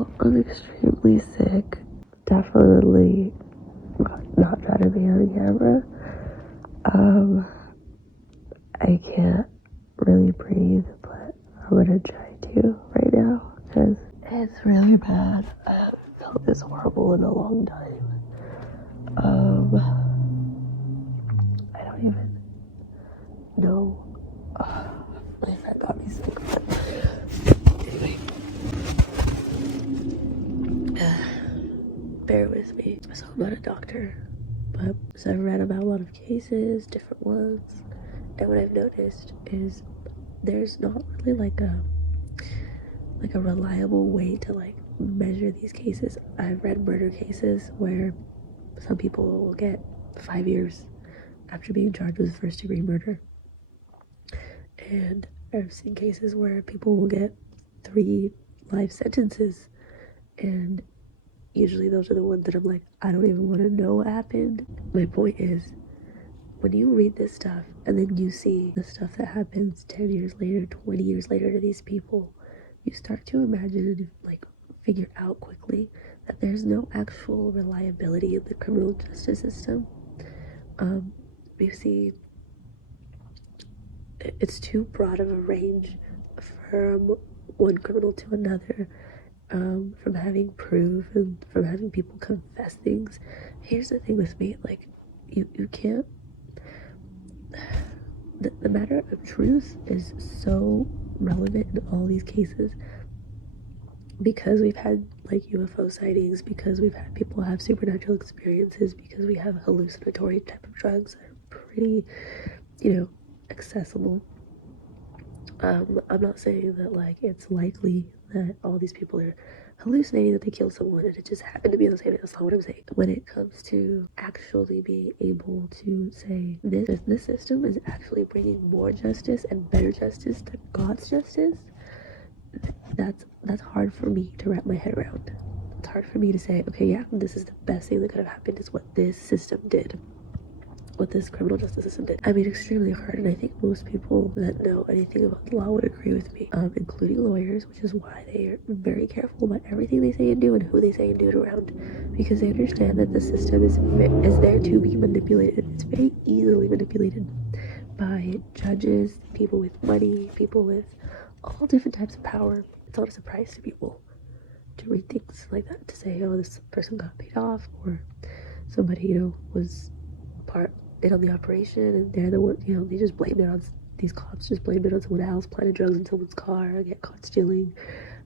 I'm extremely sick. Definitely not trying to be on camera. I can't really breathe, but I'm gonna try to right now because it's really bad. I haven't felt this horrible in a long time. I don't even know. My friend got me sick, but anyway. Bear with me. So I'm not a doctor, but so I've read about a lot of cases, different ones, and what I've noticed is there's not really like a reliable way to like measure these cases. I've read murder cases where some people will get 5 years after being charged with first-degree murder, and I've seen cases where people will get 3 life sentences, and usually those are the ones that I'm like, I don't even want to know what happened. My point is, when you read this stuff and then you see the stuff that happens 10 years later, 20 years later to these people, you start to imagine and like figure out quickly that there's no actual reliability in the criminal justice system. You see, it's too broad of a range from one criminal to another, from having proof and from having people confess things. Here's the thing with me, like, you can't, the matter of truth is so relevant in all these cases because we've had like UFO sightings, because we've had people have supernatural experiences, because we have hallucinatory type of drugs that are pretty, accessible. I'm not saying that like it's likely that all these people are hallucinating that they killed someone and it just happened to be on the same day. That's not what I'm saying. When it comes to actually being able to say this system is actually bringing more justice and better justice than God's justice, that's hard for me to wrap my head around. It's hard for me to say, okay, yeah, this is the best thing that could have happened is what this system did. What this criminal justice system did. I mean, extremely hard, and I think most people that know anything about the law would agree with me, including lawyers, which is why they are very careful about everything they say and do and who they say and do it around, because they understand that the system is there to be manipulated. It's very easily manipulated by judges, people with money, people with all different types of power. It's not a surprise to people to read things like that, to say, oh, this person got paid off, or somebody, was part in on the operation, and they're the one, they just blame it on, these cops just blame it on someone else, planted drugs in someone's car, get caught stealing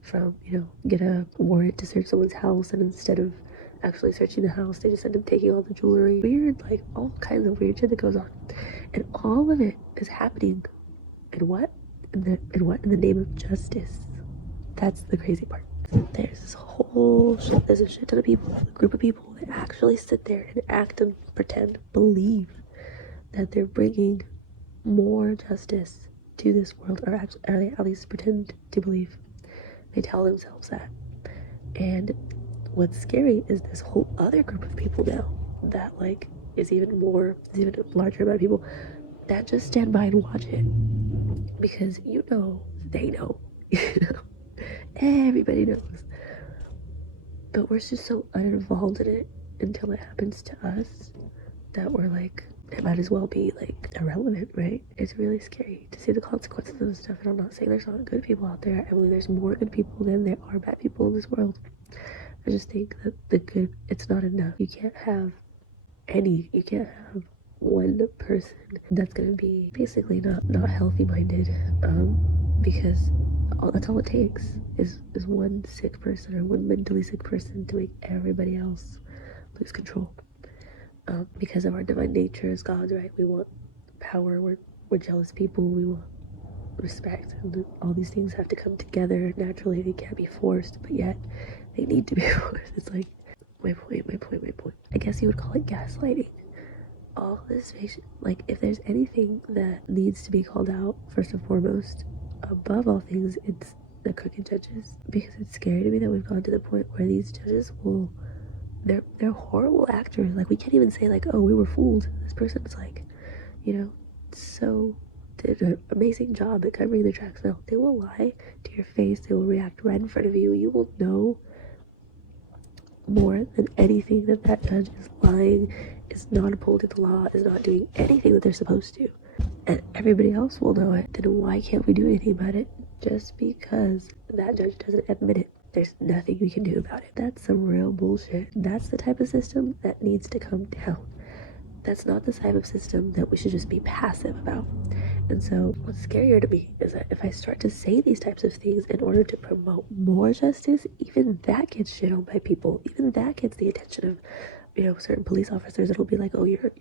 from, get a warrant to search someone's house, and instead of actually searching the house, they just end up taking all the jewelry. Weird, like all kinds of weird shit that goes on, and all of it is happening in what? In the name of justice. That's the crazy part. There's this whole shit, there's a shit ton of people, a group of people that actually sit there and act and pretend, believe that they're bringing more justice to this world, or actually, at least pretend to believe. They tell themselves that. And what's scary is this whole other group of people now that like is even a larger amount of people that just stand by and watch it because they know. Everybody knows, but we're just so uninvolved in it until it happens to us that we're like, it might as well be like irrelevant, right? It's really scary to see the consequences of this stuff, and I'm not saying there's not good people out there. I believe there's more good people than there are bad people in this world. I just think that the good, it's not enough. You can't have one person that's gonna be basically not healthy minded, because that's all it takes is one sick person or one mentally sick person to make everybody else lose control. Because of our divine nature as gods, right? We want power. We're jealous people. We want respect, and all these things have to come together naturally. They can't be forced, but yet they need to be forced. It's like my point. I guess you would call it gaslighting. All this, like, if there's anything that needs to be called out, first and foremost, above all things, it's the crooked judges. Because it's scary to me that we've gone to the point where these judges they're horrible actors. Like, we can't even say like, oh, we were fooled. This person's like, so did an amazing job at covering the tracks. No, they will lie to your face. They will react right in front of you. You will know then anything that judge is lying, is not upholding the law, is not doing anything that they're supposed to, and everybody else will know it, then why can't we do anything about it? Just because that judge doesn't admit it, there's nothing we can do about it. That's some real bullshit. That's the type of system that needs to come down. That's not the type of system that we should just be passive about. And so what's scarier to me is that if I start to say these types of things in order to promote more justice, even that gets shit on by people. Even that gets the attention of, certain police officers. It'll be like, oh, you're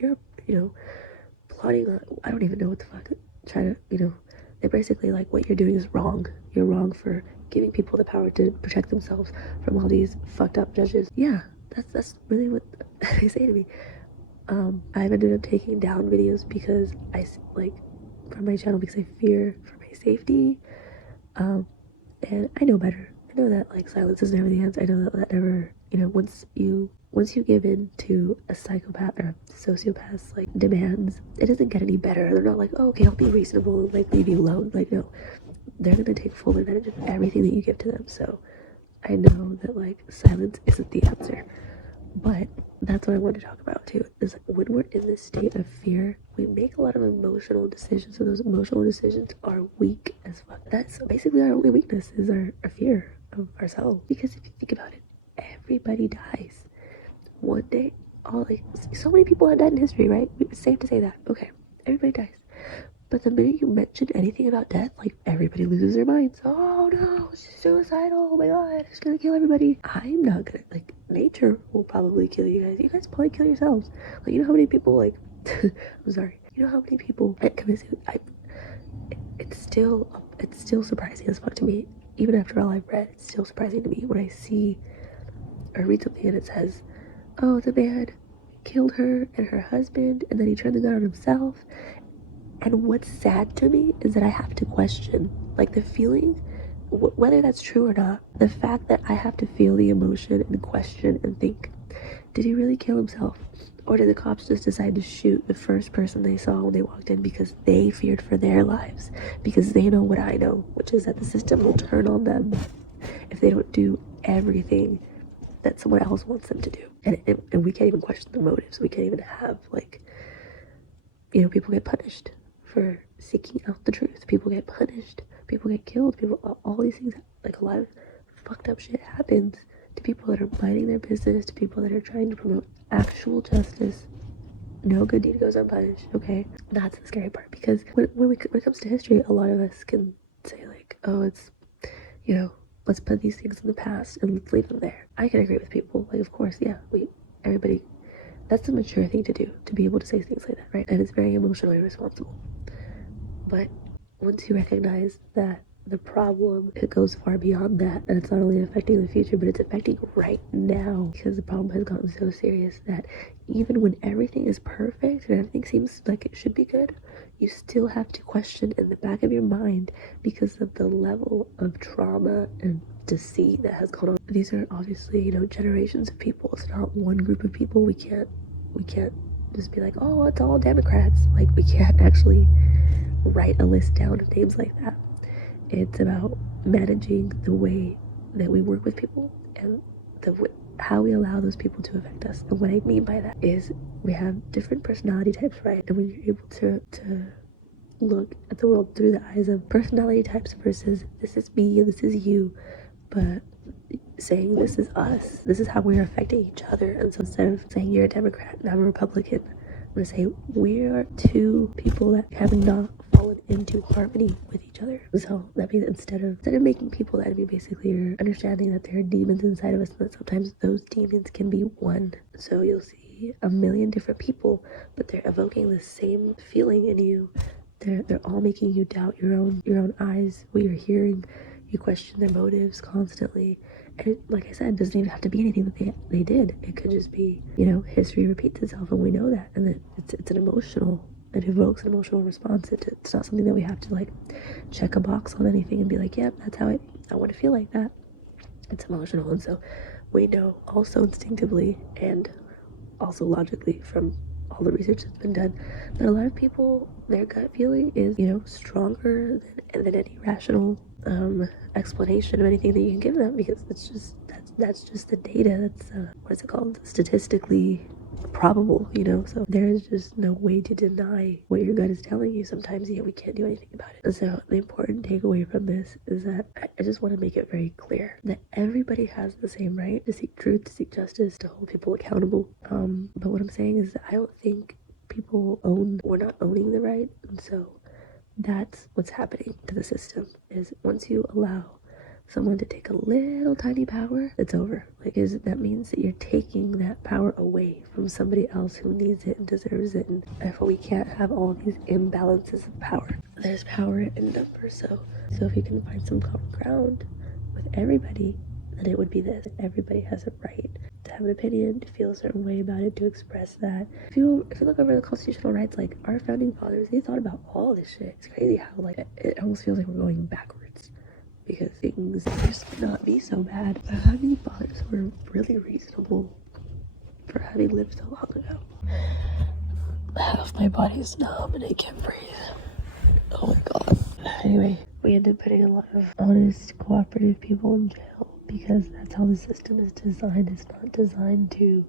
plotting on, I don't even know what the fuck, trying to, they're basically like, what you're doing is wrong. You're wrong for giving people the power to protect themselves from all these fucked up judges. Yeah, that's really what they say to me. I've ended up taking down videos because from my channel because I fear for my safety. And I know better. I know that silence is never the answer. I know that never, once you give in to a psychopath or a sociopath's demands, it doesn't get any better. They're not like, oh, okay, I'll be reasonable and leave you alone. No, they're gonna take full advantage of everything that you give to them. So I know that silence isn't the answer. But that's what I want to talk about too, is when we're in this state of fear, we make a lot of emotional decisions, and those emotional decisions are weak as fuck. That's basically our only weakness, is our fear of ourselves. Because if you think about it, everybody dies. One day, so many people have died in history, right? It's safe to say that. Okay, everybody dies. But the minute you mention anything about death, everybody loses their minds. Oh no, she's suicidal. Oh my god, she's gonna kill everybody. I'm not gonna, nature will probably kill you guys. You guys probably kill yourselves. You know how many people, I'm sorry. You know how many people commit suicide? It's still surprising as fuck to me. Even after all I've read, it's still surprising to me when I see or read something and it says, oh, the man killed her and her husband, and then he turned the gun on himself. And what's sad to me is that I have to question, the feeling, whether that's true or not, the fact that I have to feel the emotion and question and think, did he really kill himself? Or did the cops just decide to shoot the first person they saw when they walked in because they feared for their lives? Because they know what I know, which is that the system will turn on them if they don't do everything that someone else wants them to do. And we can't even question the motives. We can't even have, people get punished for seeking out the truth. People get punished. People get killed. All these things, a lot of fucked up shit happens to people that are minding their business, to people that are trying to promote actual justice. No good deed goes unpunished, okay? That's the scary part, because when it comes to history, a lot of us can say, oh, it's, let's put these things in the past and let's leave them there. I can agree with people, of course, yeah, everybody, that's the mature thing to do, to be able to say things like that, right? And it's very emotionally responsible. But once you recognize that the problem, it goes far beyond that, and it's not only affecting the future, but it's affecting right now, because the problem has gotten so serious that even when everything is perfect and everything seems like it should be good, you still have to question in the back of your mind because of the level of trauma and deceit that has gone on. These are obviously, generations of people. It's not one group of people. We can't just be like, oh, it's all Democrats. We can't actually write a list down of names like that. It's about managing the way that we work with people and how we allow those people to affect us. And what I mean by that is we have different personality types, right? And when you're able to look at the world through the eyes of personality types versus this is me and this is you, but saying this is us, this is how we're affecting each other. And so instead of saying you're a Democrat and I'm a Republican, I'm gonna say we're two people that have not fallen into harmony with each other. So that means instead of making people the enemy, basically you're understanding that there are demons inside of us and that sometimes those demons can be one. So you'll see a million different people, but they're evoking the same feeling in you. They're all making you doubt your own eyes, what you're hearing. You question their motives constantly. And it, like I said, doesn't even have to be anything that they did. It could just be, history repeats itself and we know that. And that it's an emotional, it evokes an emotional response. It's not something that we have to check a box on anything and be like, yeah, that's how I want to feel like that. It's emotional. And so we know also instinctively and also logically from all the research that's been done that a lot of people, their gut feeling is, than any rational explanation of anything that you can give them, because that's that's just the data. That's what is it called? Statistically probable, you know? So there is just no way to deny what your gut is telling you sometimes, yet we can't do anything about it. And so the important takeaway from this is that I just want to make it very clear that everybody has the same right to seek truth, to seek justice, to hold people accountable. But what I'm saying is that I don't think we're not owning the right. And so that's what's happening to the system, is once you allow someone to take a little tiny power, it's over. That means that you're taking that power away from somebody else who needs it and deserves it. And therefore we can't have all these imbalances of power. There's power in numbers. So if you can find some common ground with everybody, then it would be this: everybody has a right to have an opinion, to feel a certain way about it, to express that. If you look over the constitutional rights, like our founding fathers, they thought about all this shit. It's crazy how it almost feels like we're going backwards, because things just cannot be so bad. Our founding fathers were really reasonable for having lived so long ago. Half my body's numb and I can't breathe. Oh my god. Anyway, we end up putting a lot of honest, cooperative people in jail because that's how the system is designed. It's not designed to,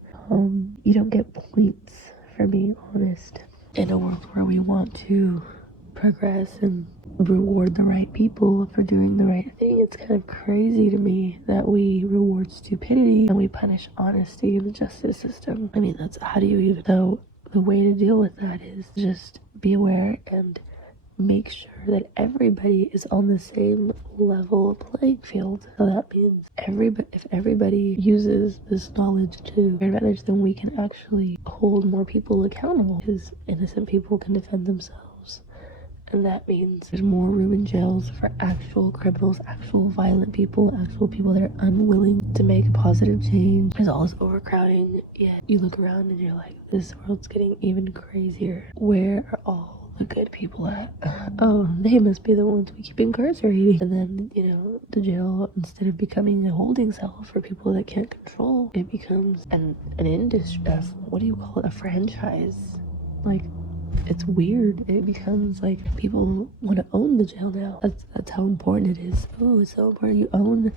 you don't get points for being honest. In a world where we want to progress and reward the right people for doing the right thing, it's kind of crazy to me that we reward stupidity and we punish honesty in the justice system. I mean, how do you even know? The way to deal with that is just be aware and make sure that everybody is on the same level playing field. So that means if everybody uses this knowledge to their advantage, then we can actually hold more people accountable, because innocent people can defend themselves. And that means there's more room in jails for actual criminals, actual violent people, actual people that are unwilling to make a positive change. There's all this overcrowding, yet you look around and you're like, this world's getting even crazier. Where are all the good people at? Oh, they must be the ones we keep incarcerating. And then, the jail, instead of becoming a holding cell for people that can't control, it becomes an industry. What do you call it? A franchise. It's weird. It becomes like people want to own the jail now. That's how important it is. Oh, it's so important. You own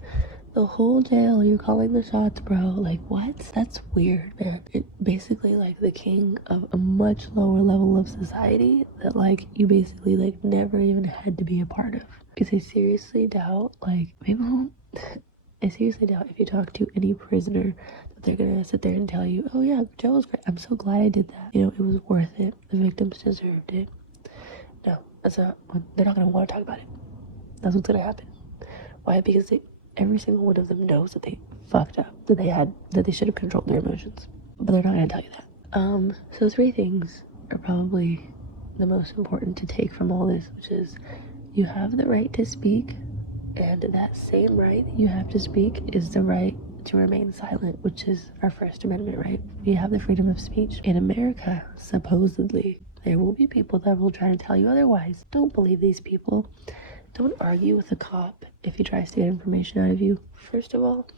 the whole jail. You're calling the shots, bro. Like, what? That's weird, man. It basically like the king of a much lower level of society that you basically never even had to be a part of. Because I seriously doubt people. I seriously doubt if you talk to any prisoner that they're gonna sit there and tell you, oh yeah, jail was great. I'm so glad I did that. It was worth it. The victims deserved it. No, they're not gonna want to talk about it. That's what's gonna happen. Why? Because every single one of them knows that they fucked up, that they should have controlled their emotions. But they're not gonna tell you that. So 3 things are probably the most important to take from all this, which is you have the right to speak. And that same right that you have to speak is the right to remain silent, which is our First Amendment right. We have the freedom of speech. In America, supposedly, there will be people that will try to tell you otherwise. Don't believe these people. Don't argue with a cop if he tries to get information out of you. First of all,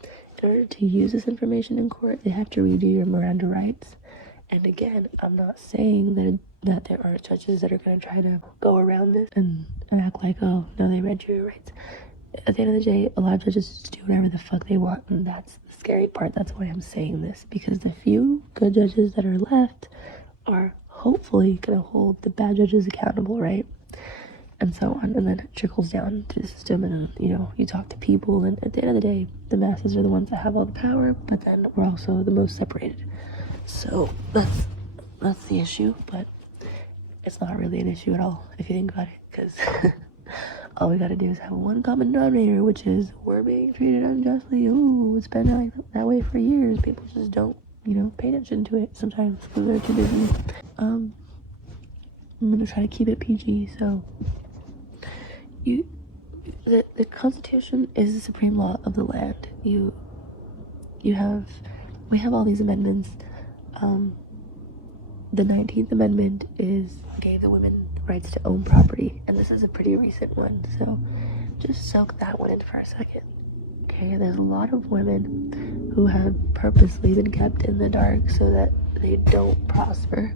in order to use this information in court, they have to read you your Miranda rights. And again, I'm not saying that there aren't judges that are going to try to go around this and act like, oh, no, they read you your rights. At the end of the day, a lot of judges just do whatever the fuck they want, and that's the scary part. That's why I'm saying this, because the few good judges that are left are hopefully going to hold the bad judges accountable, right? And so on, and then it trickles down to the system, and you talk to people, and at the end of the day, the masses are the ones that have all the power, but then we're also the most separated. So that's the issue, but it's not really an issue at all if you think about it, because all we gotta do is have one common denominator, which is we're being treated unjustly. Ooh, it's been like that way for years. People just don't, pay attention to it sometimes because they're too busy. I'm gonna try to keep it PG. So, the Constitution is the supreme law of the land. We have all these amendments. The 19th Amendment gave the women rights to own property, and this is a pretty recent one, so just soak that one in for a second. Okay, there's a lot of women who have purposely been kept in the dark so that they don't prosper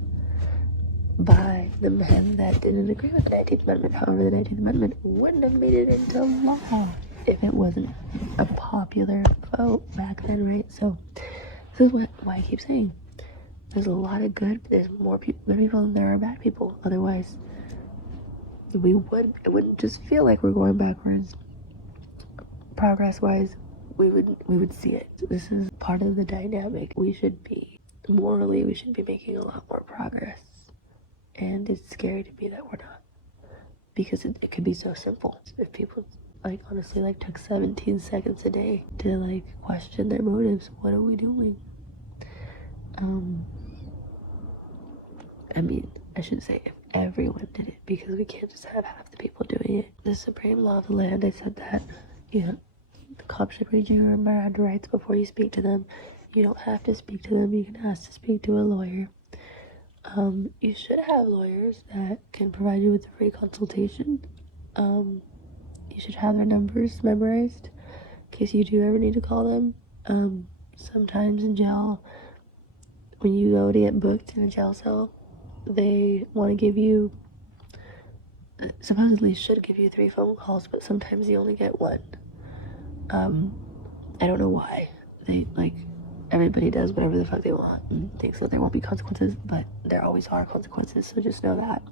by the men that didn't agree with the 19th Amendment. However, the 19th Amendment wouldn't have made it into law if it wasn't a popular vote back then, right? So this is why I keep saying there's a lot of good, but there's more good people than there are bad people. Otherwise, it wouldn't just feel like we're going backwards. Progress wise, we would see it. This is part of the dynamic. We should be making a lot more progress, and it's scary to me that we're not, because it could be so simple if people like honestly like took 17 seconds a day to like question their motives. What are we doing? I mean, I should say if everyone did it, because we can't just have half the people doing it. The supreme law of the land, I said that, the cops should read your Miranda rights before you speak to them. You don't have to speak to them. You can ask to speak to a lawyer. You should have lawyers that can provide you with a free consultation. You should have their numbers memorized in case you do ever need to call them. Sometimes in jail, when you go to get booked in a jail cell, they want to give you, supposedly should give you 3 phone calls, but sometimes you only get 1. I don't know why. They, like, everybody does whatever the fuck they want and thinks that there won't be consequences, but there always are consequences, so just know that.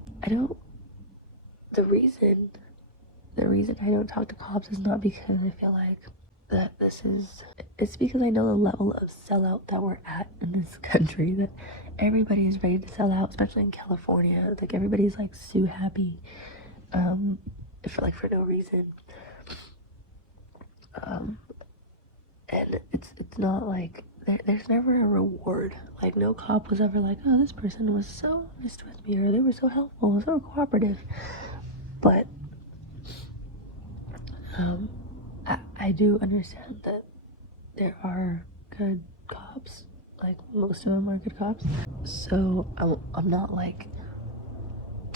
The reason I don't talk to cops is not because I feel like that it's because I know the level of sellout that we're at in this country, that everybody is ready to sell out, especially in California. Like, everybody's like so happy, for no reason. And it's not like there's never a reward. Like, no cop was ever like, oh, this person was so honest with me, or they were so helpful, so cooperative. But I do understand that there are good cops, like most of them are good cops. So I'm not like,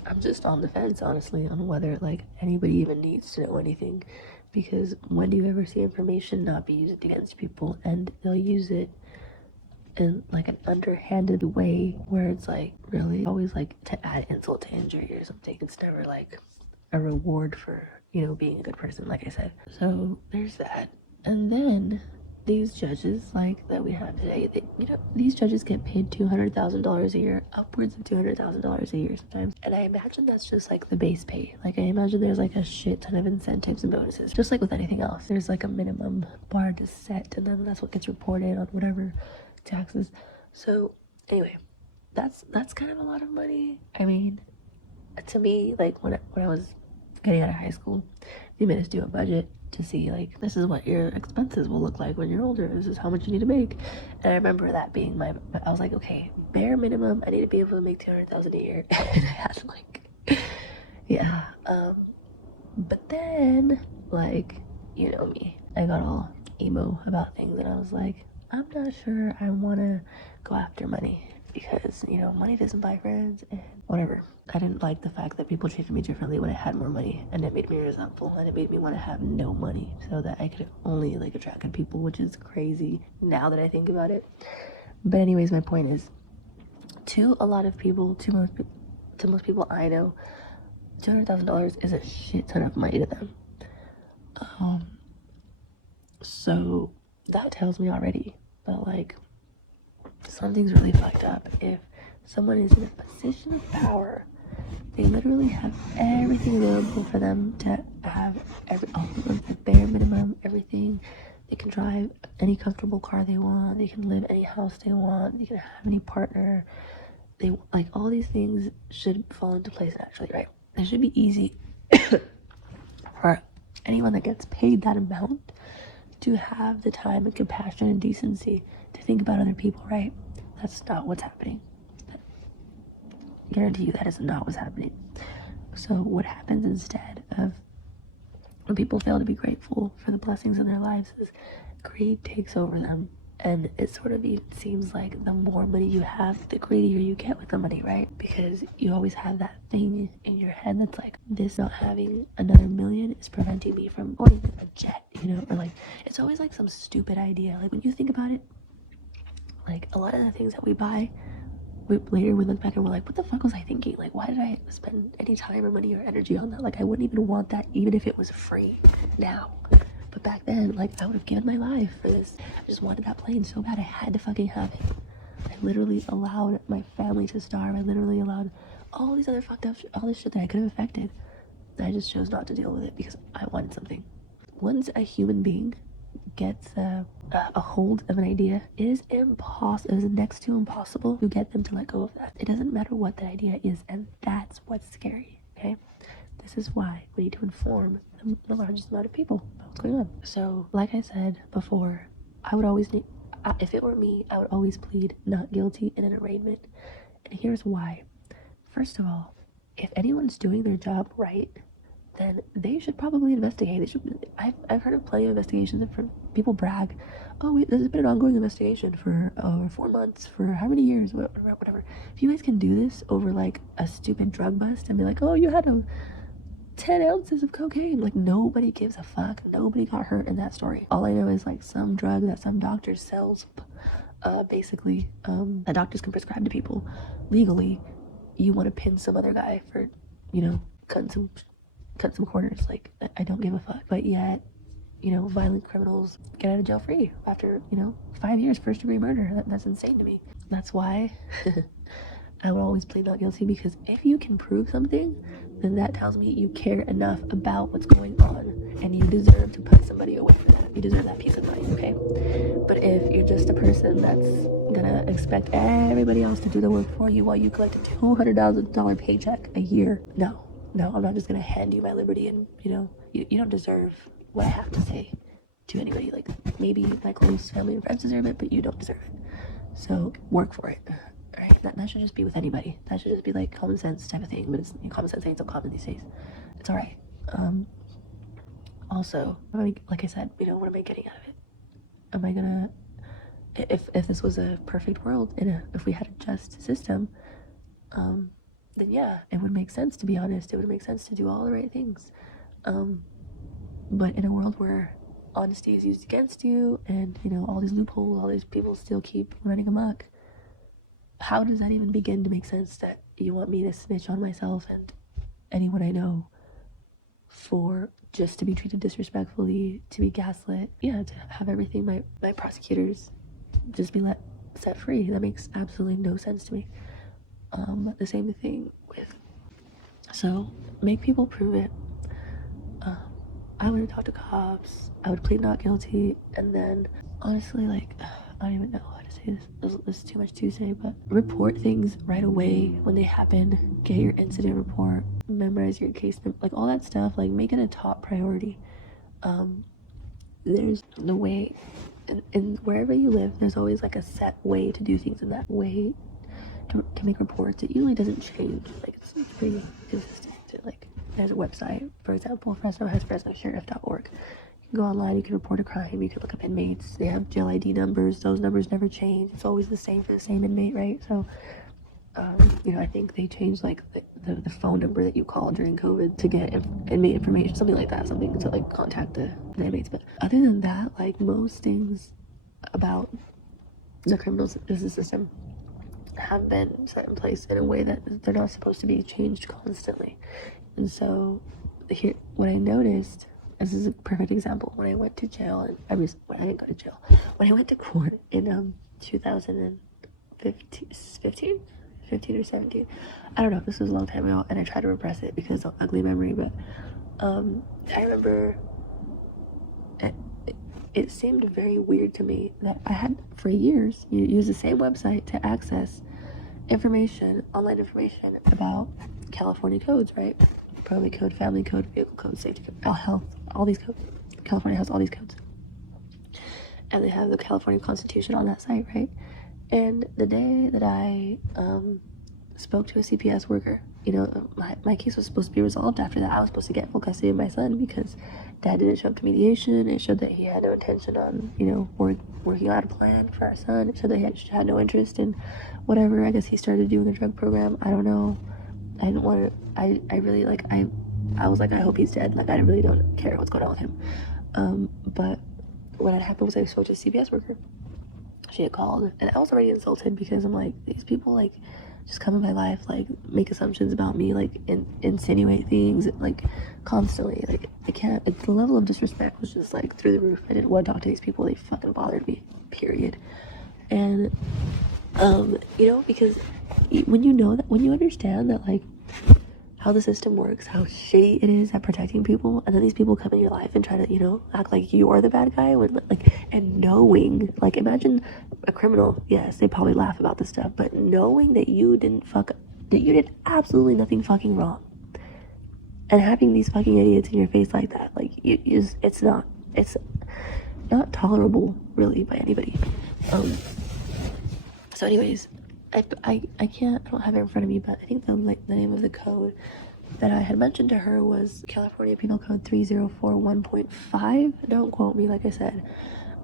I'm just on the fence, honestly, on whether like anybody even needs to know anything, because when do you ever see information not be used against people, and they'll use it in like an underhanded way where it's like really always like to add insult to injury or something. It's never like a reward for being a good person, like I said. So there's that. And then these judges like that we have today, these judges get paid $200,000 a year, upwards of $200,000 a year sometimes. And I imagine that's just like the base pay. Like, I imagine there's like a shit ton of incentives and bonuses, just like with anything else. There's like a minimum bar to set, and then that's what gets reported on whatever taxes. So anyway, that's kind of a lot of money. I mean, to me, like when I was getting out of high school, they made us do a budget to see like, this is what your expenses will look like when you're older, this is how much you need to make. And I remember that being I was like, okay, bare minimum, I need to be able to make $200,000 a year. And I had like, yeah. But then, like, you know me, I got all emo about things, and I was like, I'm not sure I want to go after money, because money doesn't buy friends and whatever. I didn't like the fact that people treated me differently when I had more money, and it made me resentful, and it made me want to have no money so that I could only like attract good people, which is crazy now that I think about it. But anyways, my point is, to a lot of people, to most people I know, $200,000 is a shit ton of money to them. So that tells me already that like something's really fucked up. If someone is in a position of power, they literally have everything available for them to have the bare minimum, everything. They can drive any comfortable car they want, they can live any house they want, they can have any partner. They like, all these things should fall into place naturally, right? It should be easy for anyone that gets paid that amount to have the time and compassion and decency to think about other people, right? That's not what's happening. I guarantee you that is not what's happening. So what happens instead of when people fail to be grateful for the blessings in their lives is greed takes over them. And it sort of even seems like the more money you have, the greedier you get with the money, right? Because you always have that thing in your head that's like, this not having another million is preventing me from owning a jet, or like, it's always like some stupid idea. Like, when you think about it, like a lot of the things that we buy, later we look back and we're like, what the fuck was I thinking? Like, why did I spend any time or money or energy on that? Like, I wouldn't even want that even if it was free now. But back then, like, I would have given my life for this. I just wanted that plane so bad. I had to fucking have it. I literally allowed my family to starve. I literally allowed all these other fucked up all this shit that I could have affected. I just chose not to deal with it because I wanted something. Once a human being gets a hold of an idea, it is impossible. It is next to impossible to get them to let go of that. It doesn't matter what that idea is, and that's what's scary. Okay, this is why we need to inform the largest amount of people about what's going on. So, like I said before, I would always need. If it were me, I would always plead not guilty in an arraignment, and here's why. First of all, if anyone's doing their job right, then they should probably investigate. They should. I've heard of plenty of investigations and people brag, oh wait, there's been an ongoing investigation for 4 months, for how many years, whatever. If you guys can do this over like a stupid drug bust and be like, oh, you had 10 ounces of cocaine, like nobody gives a fuck. Nobody got hurt in that story. All I know is like some drug that some doctor sells, basically, that doctors can prescribe to people legally. You want to pin some other guy for, cutting some corners. Like, I don't give a fuck. But yet, violent criminals get out of jail free after 5 years, first degree murder. That's insane to me. That's why I would always plead not guilty, because if you can prove something, then that tells me you care enough about what's going on, and you deserve to put somebody away for that. You deserve that peace of mind. Okay, but if you're just a person that's gonna expect everybody else to do the work for you while you collect a $200,000 paycheck a year, no, I'm not just gonna hand you my liberty, and you don't deserve what I have to say to anybody. Like, maybe my close family and friends deserve it, but you don't deserve it. So work for it. Right? That should just be with anybody. That should just be like common sense type of thing. But common sense ain't so common these days. It's all right. Also, like I said, what am I getting out of it? Am I gonna, if this was a perfect world, if we had a just system, then yeah, it would make sense, to be honest. It would make sense to do all the right things. But in a world where honesty is used against you, and all these loopholes, all these people still keep running amok, how does that even begin to make sense, that you want me to snitch on myself and anyone I know for just to be treated disrespectfully, to be gaslit, to have everything, my prosecutors just be set free? That makes absolutely no sense to me. The same thing with, so make people prove it. I would talk to cops, I would plead not guilty, and then honestly, like, I don't even know how to say this. This is too much to say, but report things right away when they happen. Get your incident report, memorize your case, like all that stuff. Like, make it a top priority. There's the way, and wherever you live, there's always like a set way to do things, and that way to make reports, it usually doesn't change. Like, it's pretty consistent. Like, there's a website, for example, Fresno has FresnoSheriff.org. You can go online, you can report a crime, you can look up inmates. They have jail ID numbers. Those numbers never change. It's always the same for the same inmate, right? So, I think they changed like the phone number that you call during COVID to get inmate information, something like that, something to like contact the inmates. But other than that, like, most things about the criminal justice system have been set in place in a way that they're not supposed to be changed constantly. And so here, what I noticed, this is a perfect example. When I went to jail, and I didn't go to jail. When I went to court in 2015 or 17, I don't know, this was a long time ago, and I tried to repress it because of ugly memory, but I remember it seemed very weird to me that I had for years used the same website to access online information about California codes, right? Probate code, family code, vehicle code, safety code, health, all these codes. California has all these codes. And they have the California Constitution on that site, right? And the day that I spoke to a CPS worker, my case was supposed to be resolved after that. I was supposed to get full custody of my son because dad didn't show up to mediation. It showed that he had no intention on, working out a plan for our son. It showed that he had no interest in whatever. I guess he started doing a drug program. I don't know. I didn't want to, I really, like, I was like, I hope he's dead. Like, I really don't care what's going on with him. But what had happened was I spoke to a CPS worker. She had called, and I was already insulted because I'm like, these people, like, just come in my life, like make assumptions about me, like insinuate things, like constantly. Like I can't, like the level of disrespect was just like through the roof. I didn't want to talk to these people. They fucking bothered me, period. And you know, because when you know that, when you understand that, like how the system works, how shitty it is at protecting people, and then these people come in your life and try to, you know, act like you're the bad guy, when like, and knowing, like, imagine a criminal, yes, they probably laugh about this stuff, but knowing that you didn't fuck up, that you did absolutely nothing fucking wrong, and having these fucking idiots in your face like that, like, you just, it's not tolerable, really, by anybody. So anyways, I can't, I don't have it in front of me, but I think the name of the code that I had mentioned to her was California Penal Code 3041.5. Don't quote me, like I said,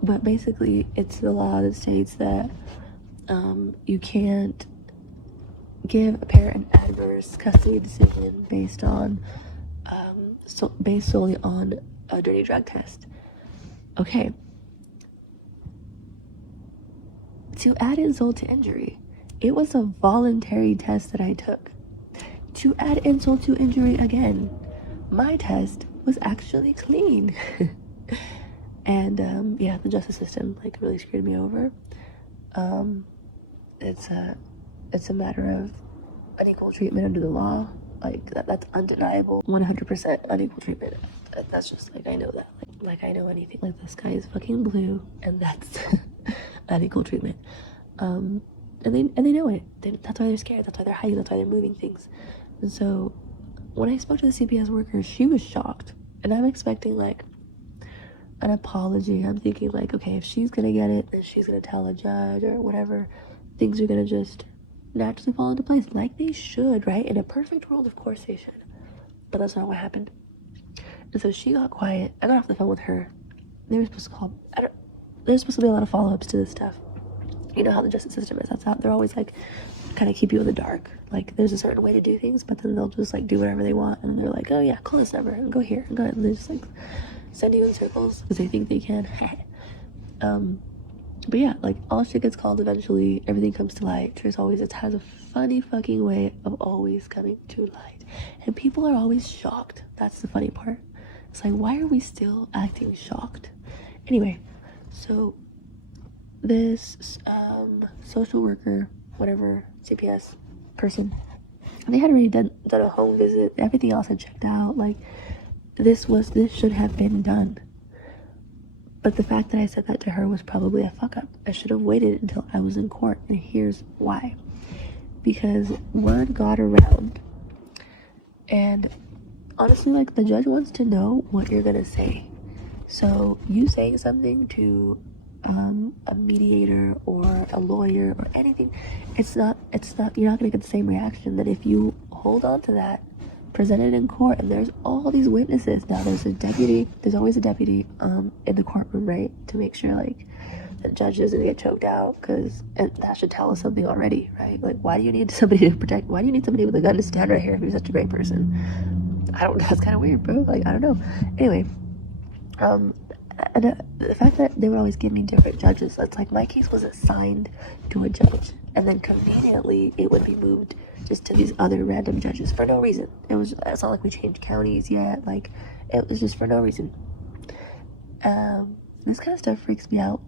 but basically it's the law that states that you can't give a parent an adverse custody decision based solely on a dirty drug test. Okay. To add insult to injury, it was a voluntary test that I took. To add insult to injury again, my test was actually clean. And yeah, the justice system like really screwed me over. It's a matter of unequal treatment under the law. Like that's undeniable. 100% unequal treatment. That's just like, I know that. Like I know anything. Like the sky is fucking blue, and that's unequal treatment. And they know it. That's why they're scared. That's why they're hiding. That's why they're moving things. And so when I spoke to the CPS worker, she was shocked, and I'm expecting like an apology. I'm thinking like, okay, if she's gonna get it, then she's gonna tell a judge or whatever. Things are gonna just naturally fall into place, like they should, right? In a perfect world, of course they should. But that's not what happened. And so she got quiet. I got off the phone with her. They were supposed to call. There's supposed to be a lot of follow-ups to this stuff. You know how the justice system is. That's how they're always like kind of keep you in the dark. Like there's a certain way to do things, but then they'll just like do whatever they want, and they're like, oh yeah, call this number and go here and go ahead, and they just like send you in circles because they think they can. But yeah, like all shit gets called eventually. Everything comes to light. It has a funny fucking way of always coming to light, and people are always shocked. That's the funny part. It's like, why are we still acting shocked? Anyway, so this social worker, whatever, CPS person, they had already done a home visit. Everything else had checked out. Like this should have been done. But the fact that I said that to her was probably a fuck up. I should have waited until I was in court, and here's why. Because word got around, and honestly, like, the judge wants to know what you're gonna say. So you saying something to a mediator or a lawyer or anything, it's not, you're not gonna get the same reaction that if you hold on to that, present it in court, and there's all these witnesses. Now there's always a deputy in the courtroom, right, to make sure like the judge doesn't get choked out, because that should tell us something already, right? Like, why do you need somebody to protect? Why do you need somebody with a gun to stand right here if you're such a great person? I don't know. That's kind of weird, bro. Like, I don't know. Anyway, and the fact that they would always give me different judges, it's like my case was assigned to a judge, and then conveniently it would be moved just to these other random judges for no reason. It's not like we changed counties yet. Like, it was just for no reason. This kind of stuff freaks me out,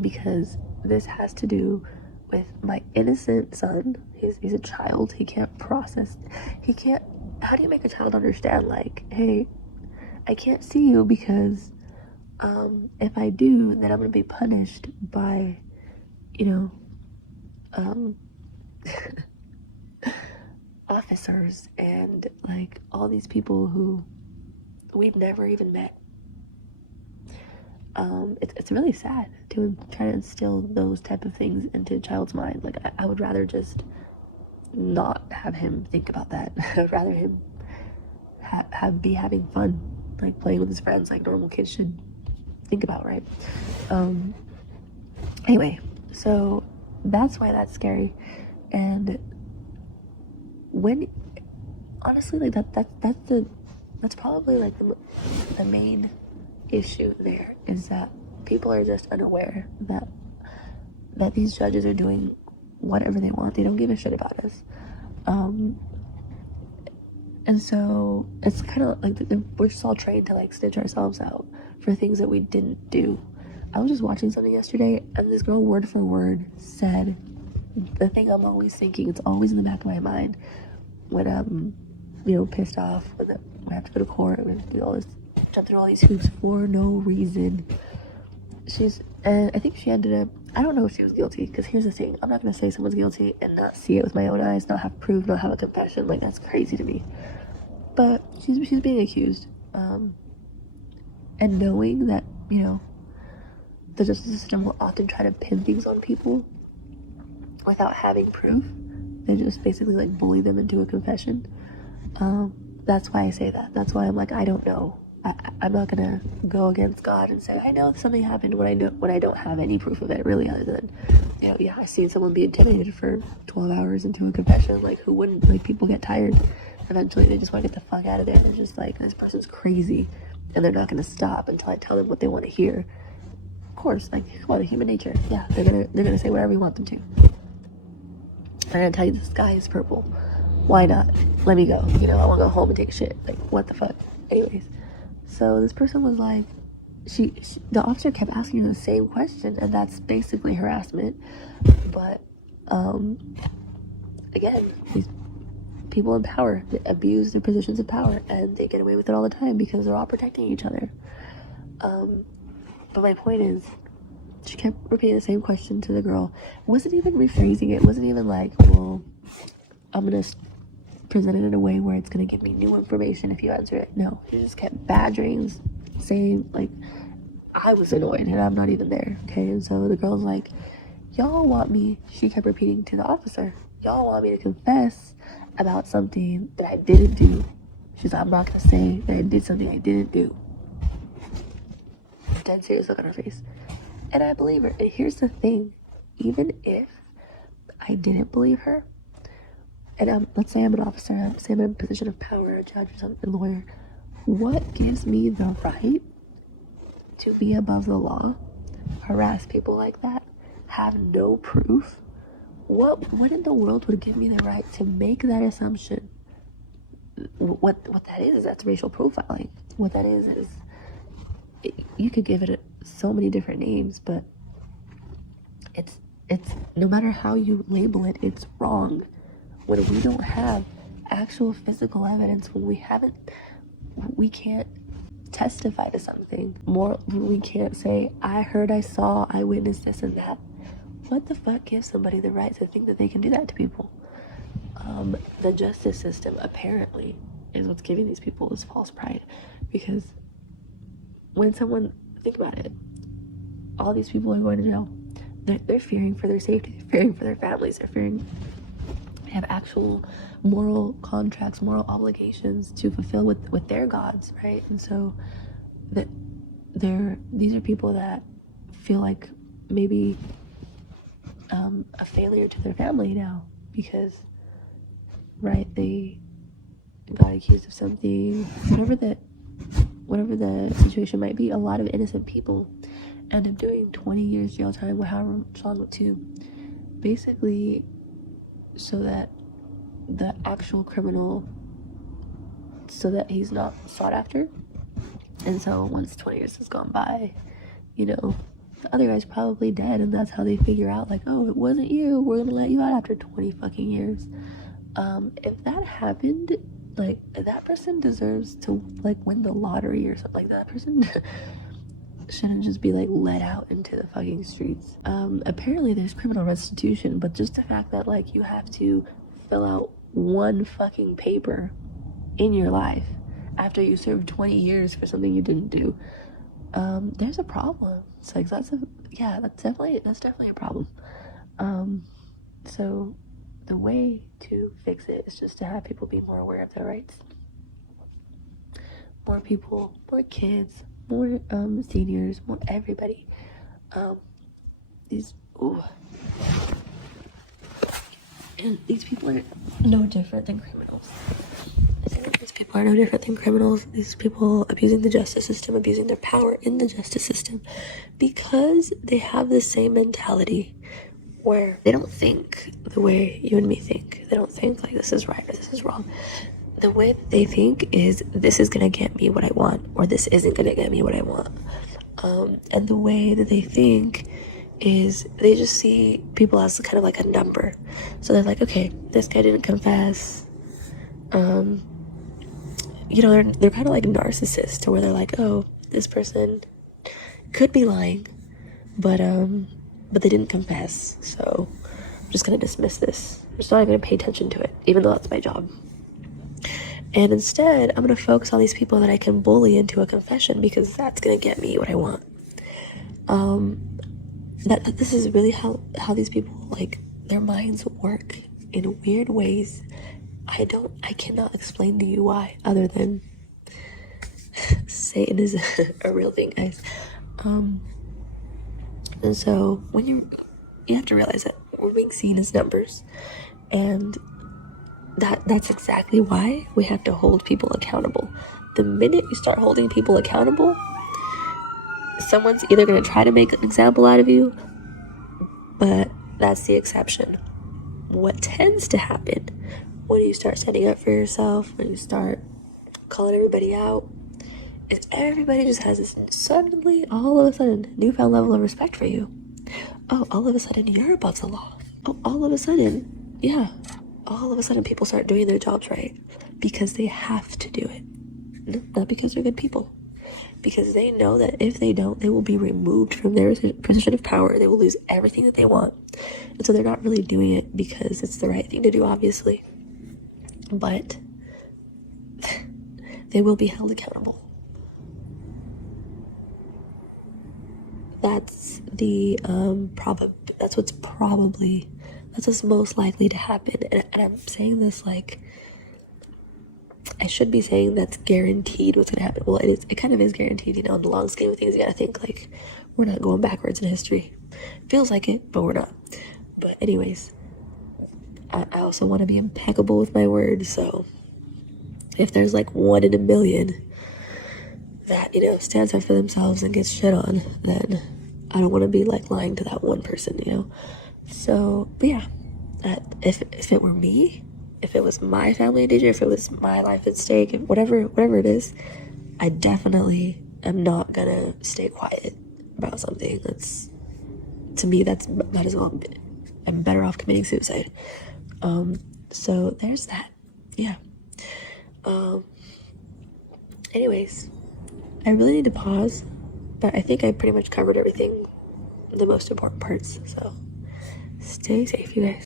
because this has to do with my innocent son. He's a child. He can't process. How do you make a child understand, like, hey, I can't see you because if I do, then I'm gonna be punished by, officers and like all these people who we've never even met. It's really sad to try to instill those type of things into a child's mind. Like, I would rather just not have him think about that. I'd rather him be having fun, like playing with his friends, like normal kids should think about, right? Anyway, so that's why that's scary. And when, honestly, like that's probably like the main issue there, is that people are just unaware that these judges are doing whatever they want. They don't give a shit about us. And so it's kind of like we're just all trained to like stitch ourselves out for things that we didn't do. I was just watching something yesterday, and this girl word for word said the thing I'm always thinking. It's always in the back of my mind when I'm, pissed off, when I have to go to court, when I have to do all this, jump through all these hoops for no reason. And I think she ended up, I don't know if she was guilty, because here's the thing, I'm not going to say someone's guilty and not see it with my own eyes, not have proof, not have a confession. Like, that's crazy to me. But she's being accused, and knowing that, the justice system will often try to pin things on people without having proof. They just basically like bully them into a confession. That's why I say that. That's why I'm like, I don't know. I'm not gonna go against God and say I know something happened when I don't have any proof of it, really, other than I seen someone be intimidated for 12 hours into a confession. Like, who wouldn't? Like, people get tired. Eventually they just want to get the fuck out of there. They're just like, this person's crazy, and they're not gonna stop until I tell them what they want to hear. Of course, like, come on, human nature. Yeah, they're gonna say whatever you want them to. They're gonna tell you the sky is purple. Why not? Let me go. I want to go home and take a shit. Like, what the fuck? Anyways, so this person was like, the officer kept asking her the same question, and that's basically harassment. But again, these people in power abuse their positions of power, and they get away with it all the time because they're all protecting each other. But my point is, she kept repeating the same question to the girl. Wasn't even rephrasing it. Wasn't even like, well, I'm gonna present it in a way where it's gonna give me new information if you answer it. No, she just kept badgering, saying, like, I was annoyed and I'm not even there. Okay, and so the girl's like, y'all want me, she kept repeating to the officer, y'all want me to confess about something that I didn't do. She's like, I'm not gonna say that I did something I didn't do. Dead serious look on her face. And I believe her. And here's the thing, even if I didn't believe her, and let's say I'm an officer, let's say I'm in a position of power, a judge or something, a lawyer, what gives me the right to be above the law, harass people like that, have no proof? What in the world would give me the right to make that assumption? What that is that's racial profiling. What that is you could give it so many different names, but it's no matter how you label it, it's wrong. When we don't have actual physical evidence, when we can't testify to something more, we can't say, I heard, I saw, I witnessed this and that. What the fuck gives somebody the right to think that they can do that to people? The justice system apparently is what's giving these people this false pride, because when someone, think about it, all these people are going to jail. They're fearing for their safety. They're fearing for their families. They're fearing. They have actual moral contracts, moral obligations to fulfill with their gods, right? And so these are people that feel like maybe a failure to their family now because, right, they got accused of something, whatever the situation might be. A lot of innocent people end up doing 20 years jail time, however long, too, basically so that the actual criminal, so that he's not sought after. And so once 20 years has gone by, the other guy's probably dead, and that's how they figure out, like, oh, it wasn't you, we're gonna let you out after 20 fucking years. If that happened, like, that person deserves to, like, win the lottery or something. Like, that person shouldn't just be, like, let out into the fucking streets. Apparently there's criminal restitution, but just the fact that, like, you have to fill out one fucking paper in your life after you served 20 years for something you didn't do, there's a problem. It's like, that's definitely a problem. So the way to fix it is just to have people be more aware of their rights. More people, more kids, more seniors, more everybody. And these people are no different than criminals. These people are no different than criminals. These people abusing the justice system, abusing their power in the justice system, because they have the same mentality. where they don't think the way you and me think. They don't think like this is right or this is wrong. The way that they think is this is gonna get me what I want, or this isn't gonna get me what I want. And the way that they think is they just see people as kind of like a number. So they're like, okay, this guy didn't confess. You know, they're kind of like narcissists, where they're like, oh, this person could be lying, but they didn't confess, so I'm just gonna dismiss this. I'm just not even gonna pay attention to it, even though that's my job. And instead, I'm gonna focus on these people that I can bully into a confession, because that's gonna get me what I want. That this is really how these people, like, their minds work in weird ways. I cannot explain to you why, other than Satan is a real thing, guys. And so when you have to realize that we're being seen as numbers, and that's exactly why we have to hold people accountable. The minute you start holding people accountable, someone's either going to try to make an example out of you, but that's the exception. What tends to happen when you start standing up for yourself, when you start calling everybody out, is everybody just has this suddenly, all of a sudden, newfound level of respect for you. Oh, all of a sudden you're above the law. Oh, all of a sudden, yeah, all of a sudden people start doing their jobs right, because they have to do it. Not because they're good people. Because they know that if they don't, they will be removed from their position of power. They will lose everything that they want. And so they're not really doing it because it's the right thing to do, obviously. But they will be held accountable. That's the that's what's most likely to happen. And I'm saying this like, I should be saying that's guaranteed what's gonna happen. Well, it kind of is guaranteed, you know, in the long scheme of things. You gotta think like, we're not going backwards in history. Feels like it, but we're not. But anyways, I also want to be impeccable with my words, so if there's like 1 in a million that, you know, stands up for themselves and gets shit on, then I don't want to be like lying to that one person, you know. So, but yeah, if it were me, if it was my family in danger, if it was my life at stake, whatever it is, I definitely am not gonna stay quiet about something. That's, to me, that's might as well, I'm better off committing suicide. So there's that. Yeah. Anyways, I really need to pause, but I think I pretty much covered everything, the most important parts. So stay safe, you guys.